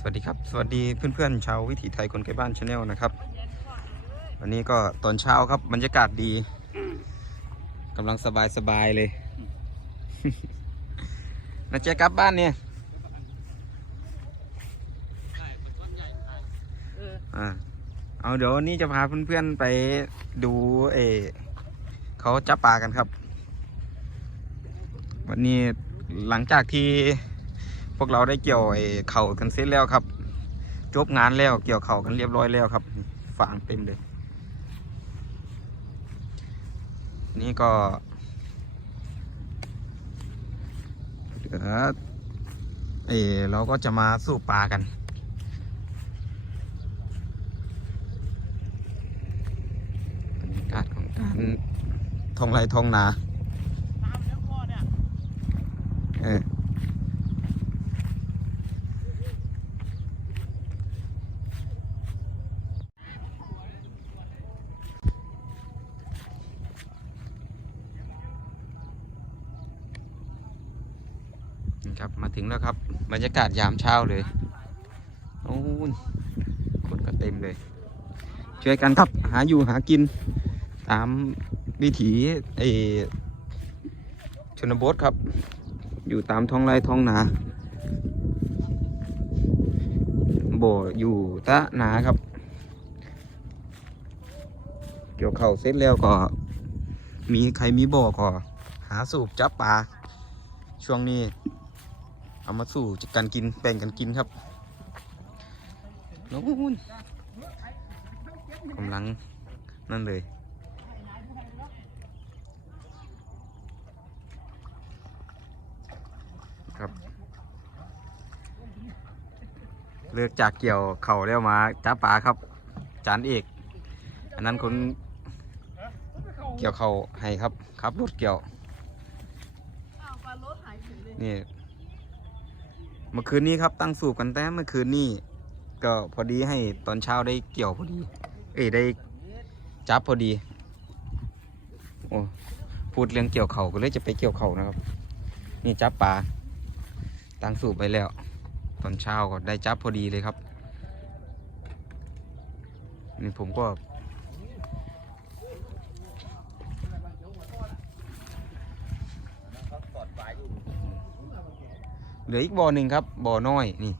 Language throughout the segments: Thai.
สวัสดีครับ สวัสดีเพื่อนๆชาววิถีไทยคนไกลบ้านชาแนลนะครับ วันนี้ก็ตอนเช้าครับบรรยากาศดีกำลังสบายๆเลยนาเจ๊กลับบ้านเนี่ยอ่าเอาเดี๋ยววันนี้จะพาเพื่อนๆไปดูเออเขาจับปลากันครับ วันนี้หลังจากที่ พวกเราได้เกี่ยวไอ้เข่ากันเสร็จแล้วครับ จบงานแล้วเกี่ยวเข่ากันเรียบร้อยแล้วครับฟางเต็มเลย นี่ก็เหลือเออเราก็จะมาสู้ปลากันบรรยากาศของการท่องไรท่องนาเออ นี่ครับมา ถึงแล้วครับ บรรยากาศยามเช้าเลยโอ้คนก็เต็มเลย ช่วยกันครับ หาอยู่หากิน ตามวิถีไอชนบทครับ อยู่ตามท้องไร่ท้องนาบ่ออยู่ตะนาครับ เกี่ยวเข่าเสร็จแล้วก็ มีใครมีบ่อก็หาสูบจับปลาช่วงนี้ เอามาสู่กันกินแบ่งกันกินครับนู้นกำลังนั่นเลยครับ เลือกจากเกี่ยวเข่าแล้วมาจ้าปลาครับ จานเอก อันนั้นคนเกี่ยวเข่าให้ครับ ครับรถเกี่ยวนี่ เมื่อคืนนี้ครับตั้งสูบกันแต่เมื่อคืนนี้ก็พอดีให้ตอนเช้าได้เกี่ยวพอดี เอ้ยได้จับพอดี โอ้พูดเรื่องเกี่ยวเขาก็เลยจะไปเกี่ยวเขานะครับ นี่จับปลาตั้งสูบไปแล้ว ตอนเช้าก็ได้จับพอดีเลยครับ นี่ผมก็ เหลืออีกบ่อหนึ่งครับ บ่อน้อยนี่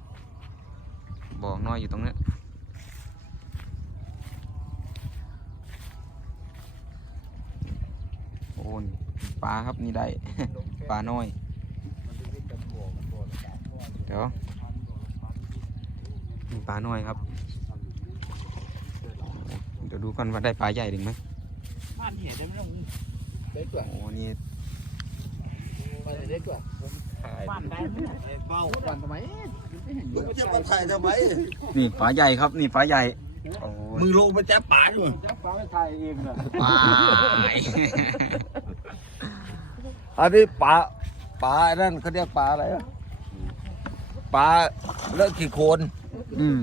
บ่อน้อยอยู่ตรงนี้โอ้นี่ปลาครับนี่ได้ ปลาน้อย เดี๋ยวนี่ปลาน้อยครับ เดี๋ยวดูกันว่าได้ปลาใหญ่ถึงไหมบ้านเหี้ยได้ไม่ต้อง đấy quả โอ้นี่ đấy quả บ้านได้ไหม bao toàn thoải mái lúc chưa còn thầy thoải mái นี่ปลาใหญ่ครับ นี่ปลาใหญ่โอ้ย mừng lô mới chép bá chứ mà จับฟ้าไทยเองน่ะปลา à đi bá bá นั่นเขาเรียกปลาอะไรอะปลาเลอะขี้โคลนอืม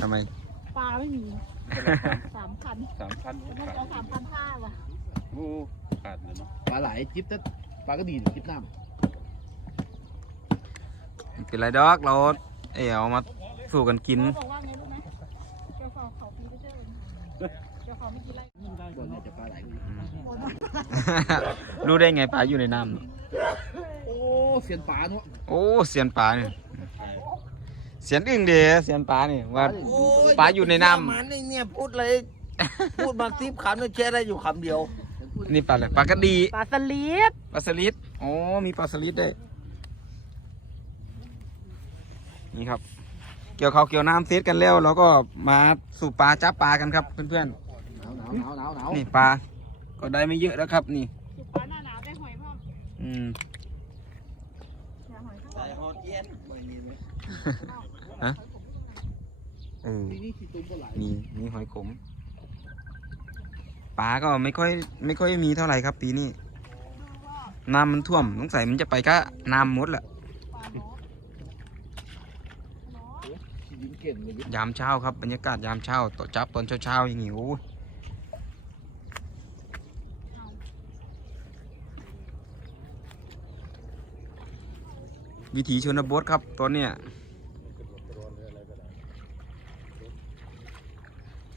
ทำไมปลาไม่มีสามพันสามพันน่าจะสามพันห้าว่ะ โอ้ขาดเลยเนาะปลาไหลจิ๊บแต่ปลากระดีนจิ๊บน้เป็นไรดอกเราเออเอามาสู่กันกิน เขาบอกว่าไงรู้ไหมเจ้าของเขาปีไปเจอเจ้าของไม่กินไรำบนเนี่ยจะปลาไหลรู้ได้ไงปลาอยู่ในน้ำโอ้เสียนปลาเนาะโอ้เสียนปลาเนี่ยเสียนอึ่งเดียเสียนปลาเนี่ยว่า ปลาอยู่ในน้ำ มันนี่เนี่ยพูดเลย พูดมาทิพคำนี่แค่ได้อยู่คำเดียว นี่ปลาอะไรปลากระดีปลาสลิดปลาสลิดอ๋อมีปลาสลิดด้วยนี่ครับ เกี่ยวเขาวเกี่ยวน้ำเซตกันแล้วเราก็มาสู่ปลาจับปลากันครับ เพื่อนหนาวหนาวหนาวหนาวๆนี่ปลาก็ได้ไม่เยอะแล้วครับ นี่สุปลาหน้าหนาวได้หอยพ่ออืมอย่าหอยเข้าใส่ฮอตเย็นไม่มีไหมเออที่นี่ขี้ตุ้มก็ไหลมีมีหอยขม ปลาก็ไม่ค่อยไม่ค่อยมีเท่าไหร่ครับปีนี้น้ำมันท่วมสงสัยมันจะไปก็น้ำมดแหละยามเช้าครับบรรยากาศยามเช้าต่อจับตอนเช้าๆอย่างงี้โอ้ยวิถีชนบทครับตอนเนี้ย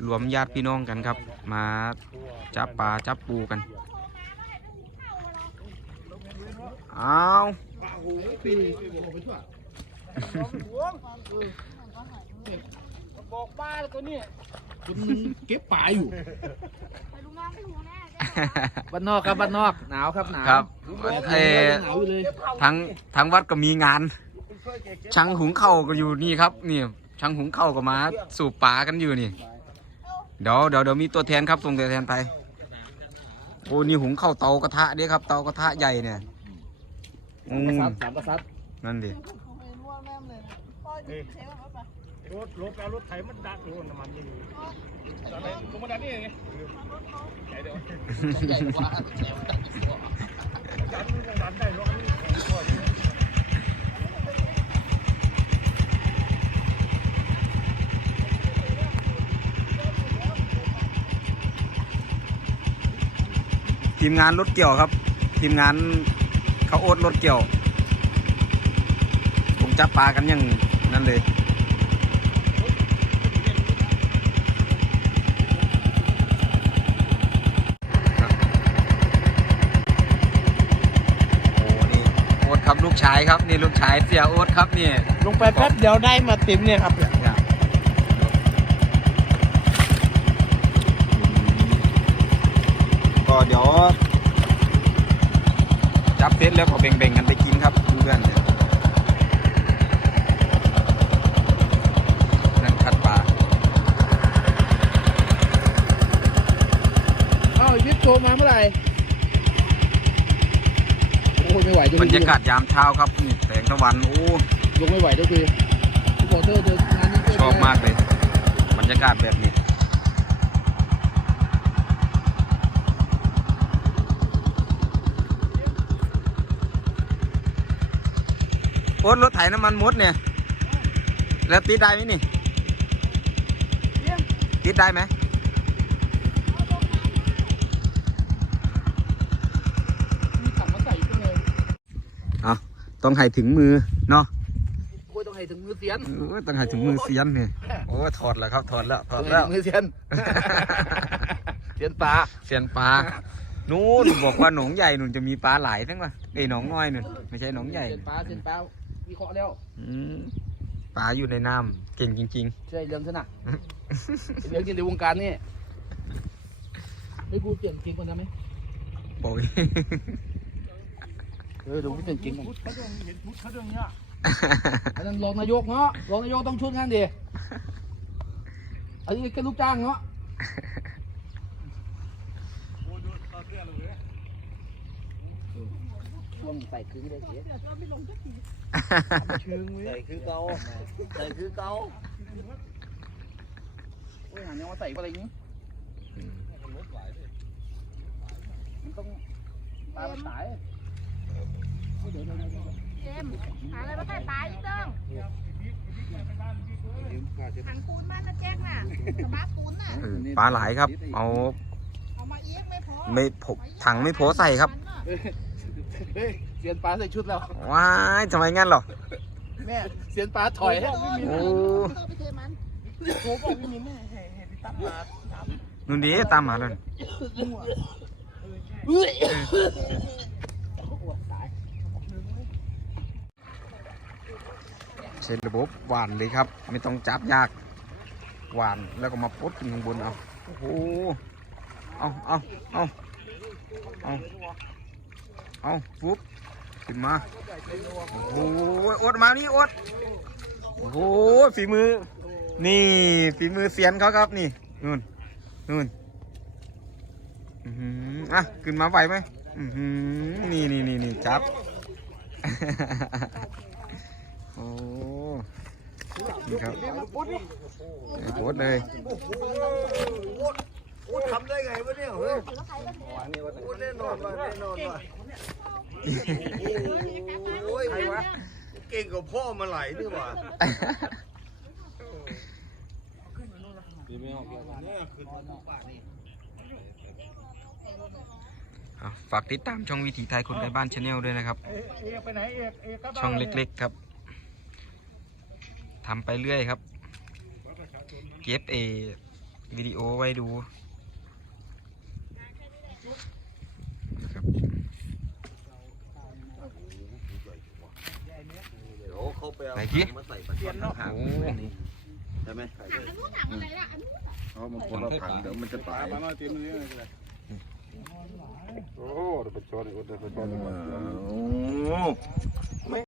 รวมญาติพี่น้องกันครับ มา จับปลาจับปูกันอ้าวบอกป้าตัวนี้เก็บป่าอยู่ไปลุงน้องไปลุงแน่บ้านนอกครับบ้านนอกหนาวครับหนาวครับเอเอ่อหนาวอยู่เลยทั้งทั้งวัดก็มีงาน ช่างหุงข้าวก็อยู่นี่ครับนี่ช่างหุงข้าวก็มาสูบปลากันอยู่นี่เดี๋ยวเดี๋ยวเดี๋ยวมีตัวแทนครับส่งตัวแทนไป โอ้นี่หุงข้าวเตากระทะเด้ครับ เตากระทะใหญ่เนี่ยอืกระมซับสามกระซับนั่นดิรถรถเอารถไถมันดักโดนน้ำมันอยู่อะไรลงมาดันนี่ไงใหญ่กว่าดันดันได้รถ ทีมงานรถเกี่ยวครับ ทีมงานเขาโอ๊ตรถเกี่ยวผมจับปลากันอย่างนั่นเลยโอ้นี่โอ๊ตครับลูกชายครับนี่ลูกชายเสียโอ๊ตครับนี่ลงไปแป๊บเดียวได้มาต็มเนี่ยครับ ก็ เดี๋ยวจับเสร็จแล้วก็แบ่งๆกันไปกินครับเพื่อนๆเนี่ยนั่นคัดปลาเอ้ายิปโทรมาเมื่อไหร่โอ้ยไม่ไหวจะบรรยากาศยามเช้าครับนี่แสงตะวันโอ้ลงไม่ไหวเดี๋ยวคุยบอกเธอเดินงานนี้ชอบมากเลย บรรยากาศแบบนี้ โอ๊ตรถไถน้ำมันมดเนี่ย แล้วติดได้ไหมนี่ ติดได้ไหมมีถังมาใส่ขึ้นเลยเอาต้องให้ถึงมือเนาะโอ้ยต้องให้ถึงมือเสียนโอ้ยต้องให้ถึงมือเสียนเนี่ยโอ้ยถอดแล้วครับถอดแล้วถอต้อดงให้แล้วถึงมือเสียนเสียนปลาเสียนปลานู้นบอกว่าหนองใหญ่นุ่นจะมีปลาหลายทั้งว่ะไอ้ยหนองน้อยนุ่นไม่ใช่หนองใหญ่เสียนปลาเสียนปลา วิเคราะห์แล้วอืมปลาอยู่ในน้ำเก่งจริง ใช่เรื่องชนะ เรื่องจริงในวงการนี่ให้กูเปลี่ยนเก่งคนนั้นไหมๆโอ้ย เออเดูกูเปลี่ยนเก่งก่อนพุทธเขาเรื่องเห็นพุทธเขาเรื่องเนี้ยอันนั้นรองนายกเนาะรองนายกต้องชุดงานดีอันนี้แค่ลูกจ้างเนาะ โอ้ยดูตาเสื้อเลย ช่วงใส่คืนได้เสียใส่คือเกาใส่คือเกาโอ้ยหาเนี่ยว่าใส่อะไรอย่างนี้มันต้องตายมันตายเจมส์หาอะไรมาใส่ปลาอีกเติ้งถังปูนมาจะแจ๊กน่ะกระบะปูนน่ะเออปลาหลายครับ เอาเอามาเอียงไม่พอไม่พกถังไม่โพใส่ครับ เฮ้ยเสียนปลาใส่ชุดแล้ว ว้ายทำไมงั้นหรอ แม่เสียนปลาถอยโอ้โอ้ไปเทมันโอ้บอกพี่มินแม่เห็นเห็นพี่ตั้มมานุ่นดีตามมาเลยเฮ้ยตายเช็ดระบบหวานเลยครับ ไม่ต้องจับยาก หวานแล้วก็มาปดขึ้นข้างบนเอา โอ้โห เอาเอาเอาเอา เอาปุ๊บขึ้นมา โอ้โหอดมานี่อดโอ้โหฝีมือ นี่ฝีมือเซียนเขาครับนี่นู่นนู่นอือะขึ้นมาไหวไหมอือนี่นี่นี่นี่จับ โอ้นี่ครับไอ้โคตรเลยพูดทำได้ไงวะเนี่ยเฮ้ยพูดแน่นอนว่าแน่นอนว่า โอ้ยเก่งกว่าพ่อมาไหลายนี่หว่าหเอาฝากติดตามช่องวิถีไทยคนไทยบ้านชาแนลด้วยนะครับเอะเอะไปไหนเอกเอกกลับบ้านช่องเล็กๆครับทำไปเรื่อยครับ เก็บเอวิดีโอไว้ดูครับ เดี๋ยวเขา ไปเอาไหนกี้มาใส่ปัจจุบันข้างโอ้ใช่ไหมถังอันนู้นถังอะไรล่ะอันนู้นเอามันคนละถังเดี๋ยวมันจะตายมามาเต็มเลยเลยโอ้เดี๋ยวไปชนอีกเดี๋ยวไปชนอีกโอ้